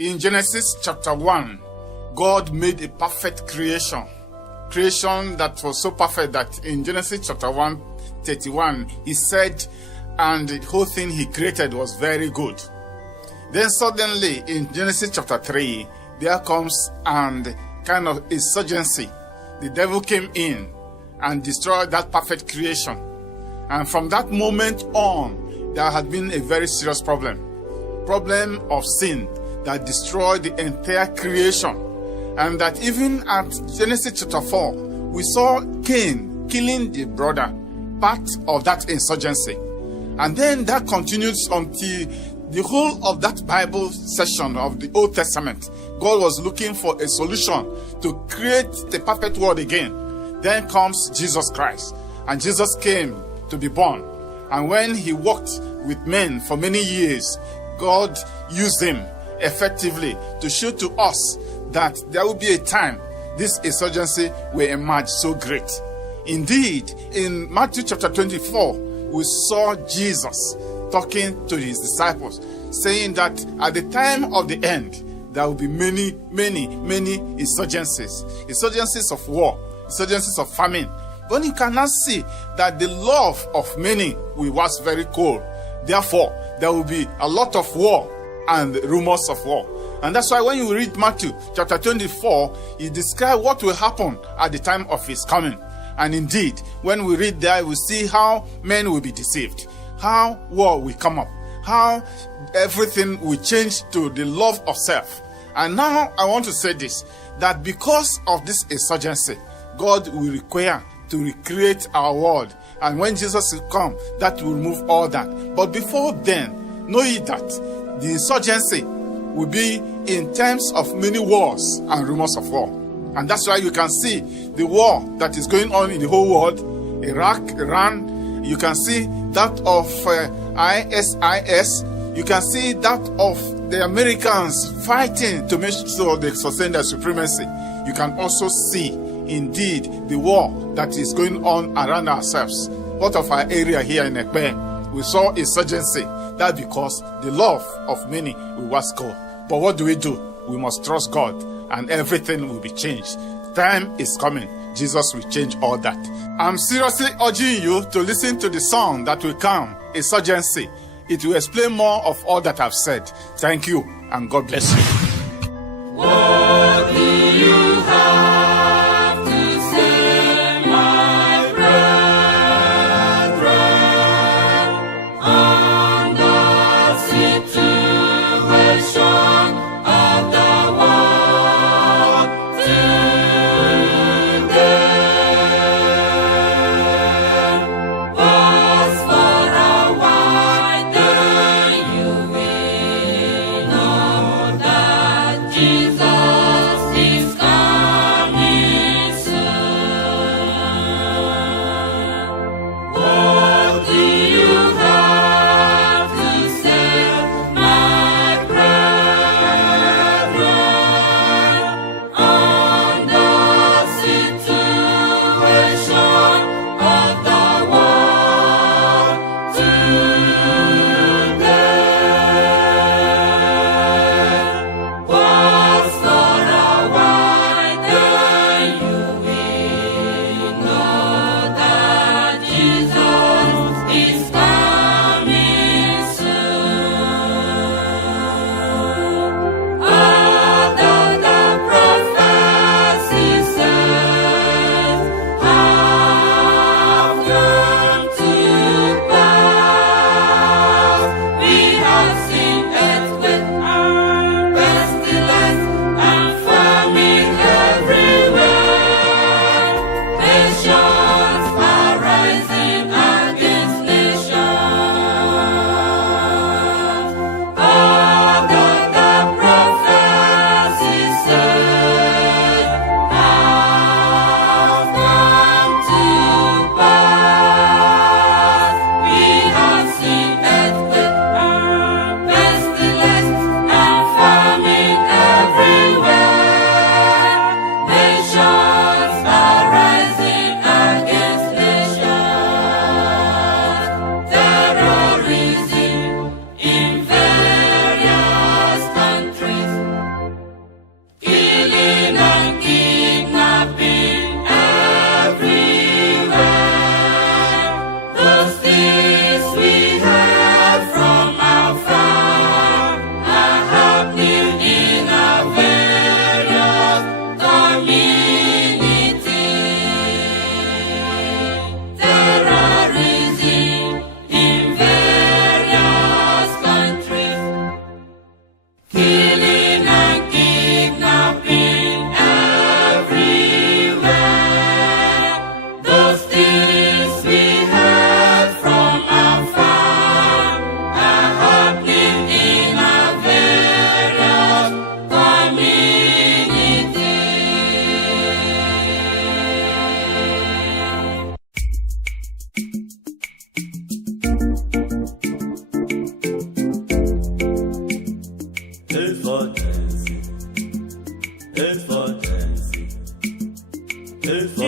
In Genesis chapter 1, God made a perfect creation. Creation that was so perfect that in Genesis chapter 1:31, he said, and the whole thing he created was very good. Then suddenly in Genesis chapter 3, there comes and kind of insurgency. The devil came in and destroyed that perfect creation. And from that moment on, there had been a very serious problem of sin that destroyed the entire creation. And that even at Genesis chapter 4, we saw Cain killing the brother, part of that insurgency. And then that continues until the whole of that Bible section of the Old Testament. God was looking for a solution to create the perfect world again. Then comes Jesus Christ. And Jesus came to be born. And when he walked with men for many years, God used him effectively to show to us that there will be a time this insurgency will emerge so great. Indeed, in Matthew chapter 24, we saw Jesus talking to his disciples, saying that at the time of the end, there will be many insurgencies. Insurgencies of war, insurgencies of famine. But you cannot see that the love of many will wax very cold. Therefore, there will be a lot of war and rumors of war. And that's why when you read Matthew chapter 24, he describes what will happen at the time of his coming. And indeed, when we read there, we see how men will be deceived, how war will come up, how everything will change to the love of self. And now I want to say this, that because of this insurgency, God will require to recreate our world. And when Jesus will come, that will remove all that. But before then, know ye that the insurgency will be in terms of many wars and rumors of war. And that's why you can see the war that is going on in the whole world, Iraq, Iran. You can see that of ISIS. You can see that of the Americans fighting to make sure they sustain their supremacy. You can also see, indeed, the war that is going on around ourselves. What of our area here in Ekpe? We saw insurgency. That because the love of many will wax cold. But what do? We must trust God and everything will be changed. Time is coming. Jesus will change all that. I'm seriously urging you to listen to the song that will come, Insurgency. It will explain more of all that I've said. Thank you and God bless you. What do you have to say, my brethren, on the situation of the world today? Pause for a while, then you will know that Jesus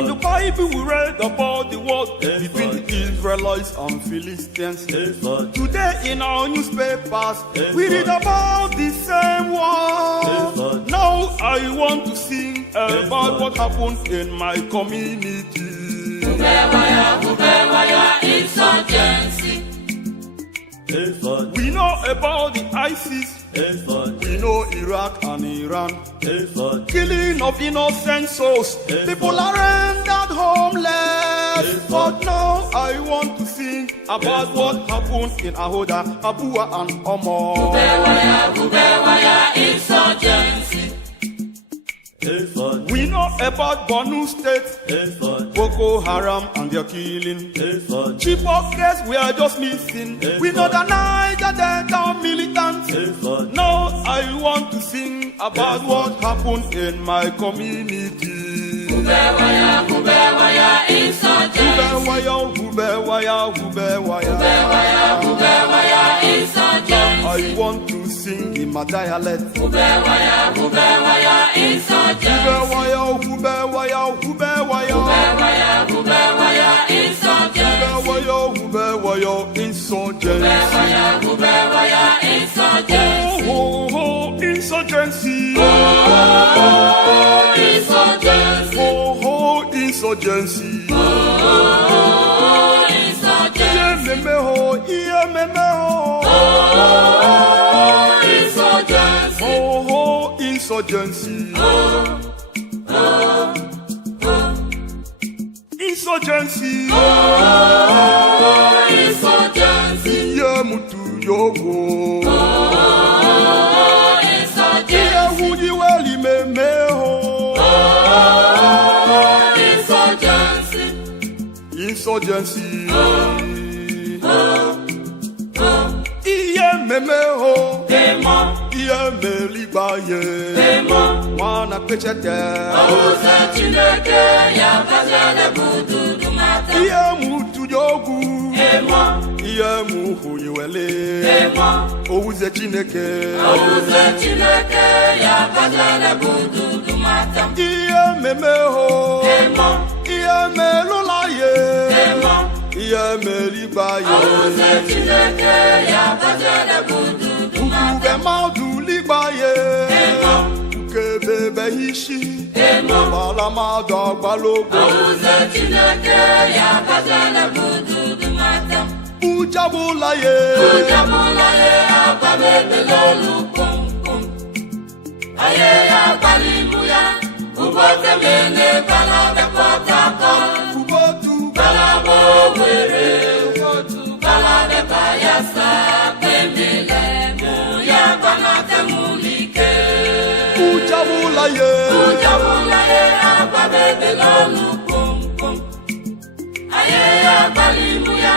In the Bible we read about the war between the Israelites and Philistines. Today in our newspapers we read about the same war. Now I want to sing about what happened in my community. Insurgency. We know about the ISIS. We know Iraq and Iran. Killing of innocent souls. People are rendered homeless. But now I want to sing about what happened in Ahoda, Abua and Omo. Insurgency. We know about Borno State, Boko Haram and their killing. Chibok case we are just missing. We know the Niger Delta militants. Now I want to sing about what happened in my community. I want to sing in my dialect. Insurgency. Insurgency. Insurgency. Insurgency. Insurgency. Mutu yogo. Insurgency. Iye memeho. Iye melibaye. Wana pechete. Iye mutu yogu. Iye muhu yuele. Ouze chineke. Iye memeho. Iye melolaye. Iye melibaye. Ukube maudu libaye. Ukebebe hishi. Bala mada balogo. Ujabulaye. Aye ya balimuya. Ubote mene balabe potako. Ubotu balabo were. Ubotu balabe bayasa. Pemile muya banate mulike. Ujabulaye. Ababe belolu pum pum. Aye ya balimuya.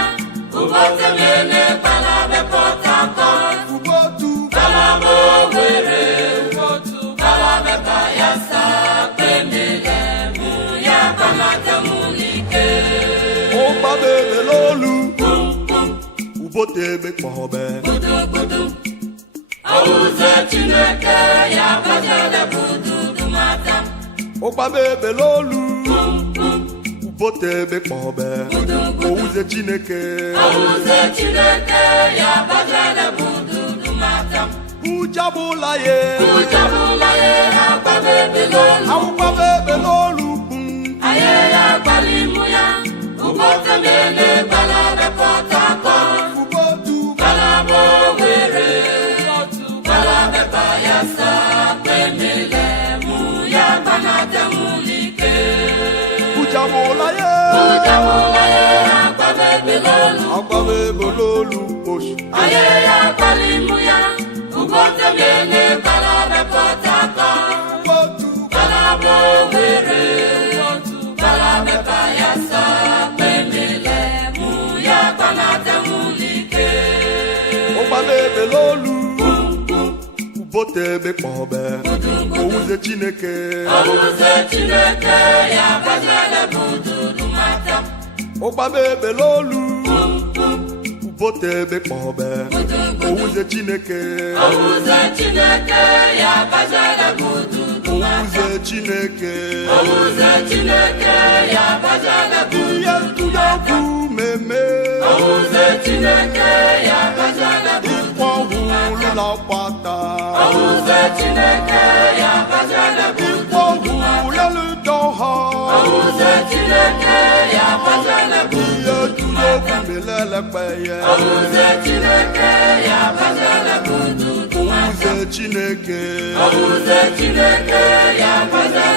Ubote mene balabe potako. Ubotu balabo were. Ubotu balabe bayasa. Ubotebe kwahobe. Auze chineke ya bajale bududu mata. Okpabebe lolu. Ubotebe kwahobe. Auze chineke ya bajale bududu mata. Ujabulaye. Akpabebe lolu. Aye ya balimuya. Ubote mele balabe potako. Ubotu balabo were. Ubotu balabe bayasa. Pemele muya banate mulike. Ujabulaye. Akpabebe lolu. Aye ya balimuya. Ubote mele balabe potako. Ubotu balabo were. Ubotu balabe bayasa. Pemele muya banate mulike. Okpabebe lolu. Ubotebe kwahobe. Ouze chineke ya bajale bududu mata. Okpabebe lolu. Ubotebe kwahobe. Ouze chineke ya bajale bududu Owuze Chineke. Owuze Chineke ya bazala Ihe ntụgharị mmemme. Owuze Chineke ya bazala Ịkpọ hụrụ n'ọkpata. Owuze Chineke ya bazala Ịkpọ hụrụ n'ụdọ ha. Owuze Chineke ya bazala Ihe ntụgharị melelekpe ya. Owuze Chineke ya bazala Owuze Chineke. Owuze Chineke ya bazala